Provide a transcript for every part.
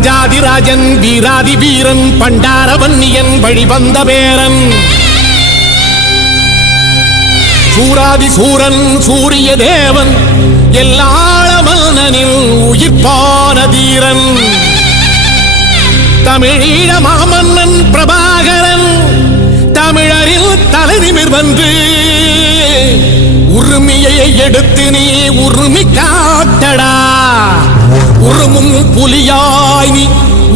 ராஜாதிராஜன் வீராதி வீரன் பண்டாரவன்னியன் வழிவந்த பேரன் சூராதி சூரன் சூரிய தேவன் எல்லாள மன்னனில் உயிர்ப்பான தீரன் தமிழீழ மாமன்னன் பிரபாகரன் தமிழரில் தலைநிமிர் வந்து உரிமையை எடுத்து நீ உரிமை காட்டடா உருமும் புலியாய் நீ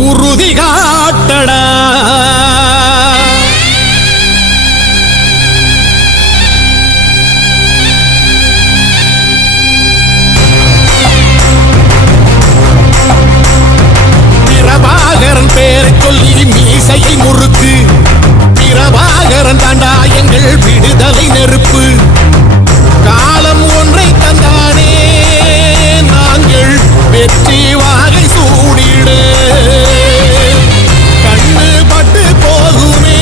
உறுதி காட்டடா பிரபாகரன் பேரை சொல்லி மீசையை முறுக்கு பிரபாகரன் தாண்டா எங்கள் விடுதலை நெருப்பு காலம் ஒன்றை தந்தானே நாங்கள் வெற்றி வாகை சூடிட கண்ணு பட்டு போகுமே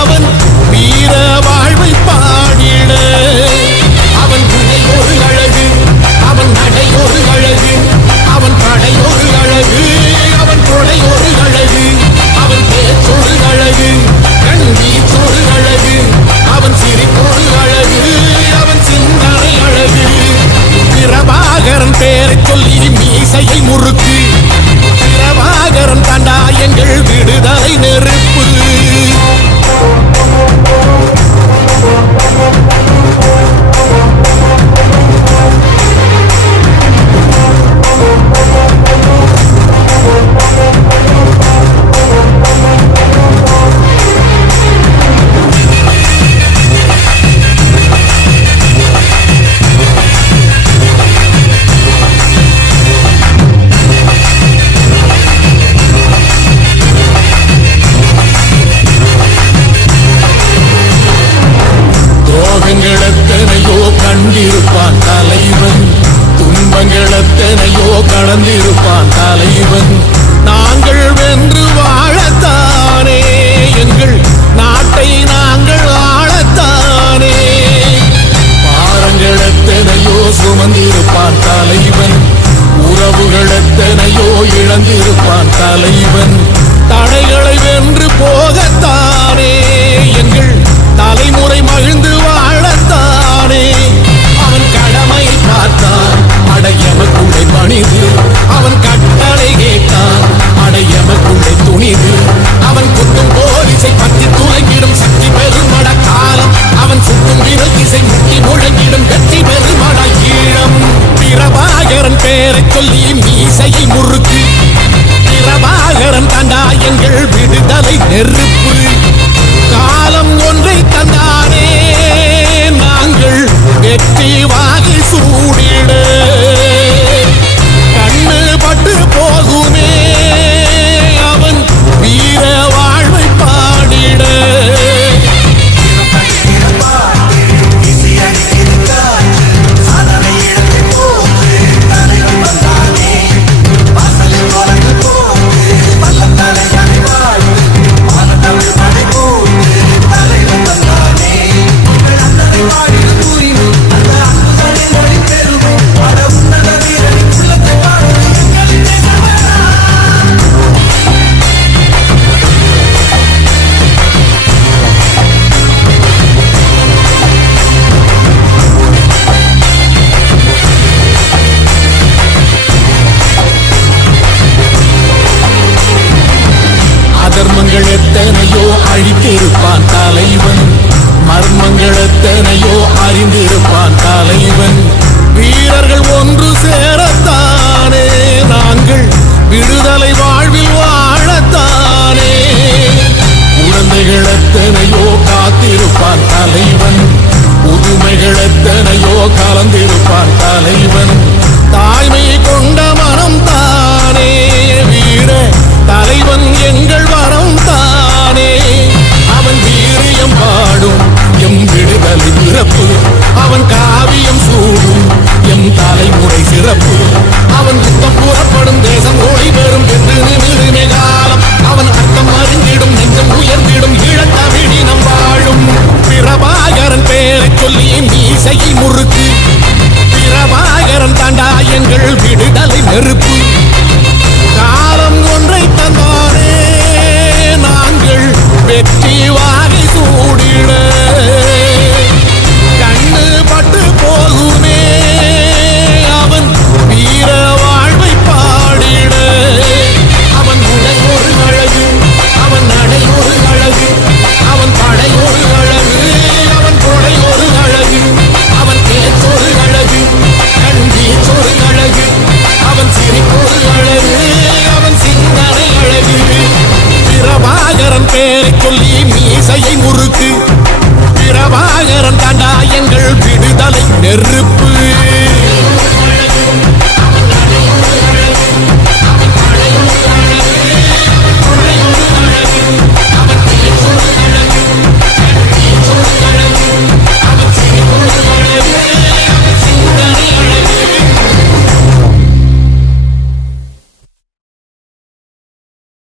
அவன் வீர வாழ்வை பாடிட அவன் துணை ஒரு அழகு அவன் நடை ஒரு அழகு அவன் படை ஒரு அழகு அவன் கொடை ஒரு அழகு அவன் பேச்சொரு அழகு கண்ணீச்சொரு அழகு அவன் சிரிப்பொரு அழகு அவன் சிந்தனை அழகு பிரபாகரன் பேரை சொல்லி மீசையை முறுக்கு பிரபாகரன் தாண்டா எங்கள் விடுதலை நெருப்பு துன்பங்களெத்தனையோ கண்டிருப்பான் தலைவன் துன்பங்களெத்தனையோ கடந்திருப்பான் தலைவன் நாங்கள் வென்று வாழத்தானே எங்கள் நாட்டை நாங்கள் ஆளத்தானே பாரங்களெத்தனையோ சுமந்திருப்பான் தலைவன் உறவுகளெத்தனையோ இழந்திருப்பான் தலைவன் தடைகளை வென்று போகத்தானே எங்கள் தலைமுறை மகிழ்ந்து வாழத்தானே அவன் கடமை பார்த்தான் அடையமக்குள்ளே பணிது அவன் கட்டளை கேட்டான் அடையமக்குள்ளே துணிது அவன் குத்தும் போரிசை பற்றி துளைக்கிடும் சக்தி பெருமட காலம் அவன் சுட்டும் விரல் திசை முட்டி முழங்கிடும் வெற்றி பெருமட ஈழம் பிரபாகரன் பேரை சொல்லி மீசையை முறுக்கு பிரபாகரன் தாண்டா எங்கள் விடுதலை நெருப்பு காலம் ஒன்றை தந்தானே நாங்கள் வெற்றி வாகை சூடிட கண்ணு பட்டு போகுமே அவன் வீர வாழ்வை பாடிட அதர்மங்கள் எத்தனையோ அழித்திருப்பான் தலைவன் மர்மங்கள் எத்தனையோ அறிந்திருப்பான் தலைவன் வீரர்கள் ஒன்று சேரத்தானே நாங்கள் விடுதலை வாழ்வில் வாழத்தானே குழந்தைகள் எத்தனையோ காத்திருப்பான் தலைவன் புதுமைகள் எத்தனையோ கலந்திருப்பான் தலைவன் தாய்மை கொண்ட மனம் தானே வீர தலைவன் எங்கள் வரம் தானே அவன் வீரியம் பாடும் எம் விடுதலை பிறப்பு அவன் காவியம் சூடும் எம் தலைமுறை சிறப்பு அவன் யுத்தம் புறப்படும் தேசம் ஓடி பெறும் என்று நிமிருமே காலம் அவன் அர்த்தம் அறிந்திடும் நெஞ்சம் உயர்ந்திடும் ஈழத்தமிழினம் வாழும் பிரபாகரன் பேரை சொல்லி மீசையை முறுக்கு பிரபாகரன் தாண்டா எங்கள் விடுதலை நெருப்பு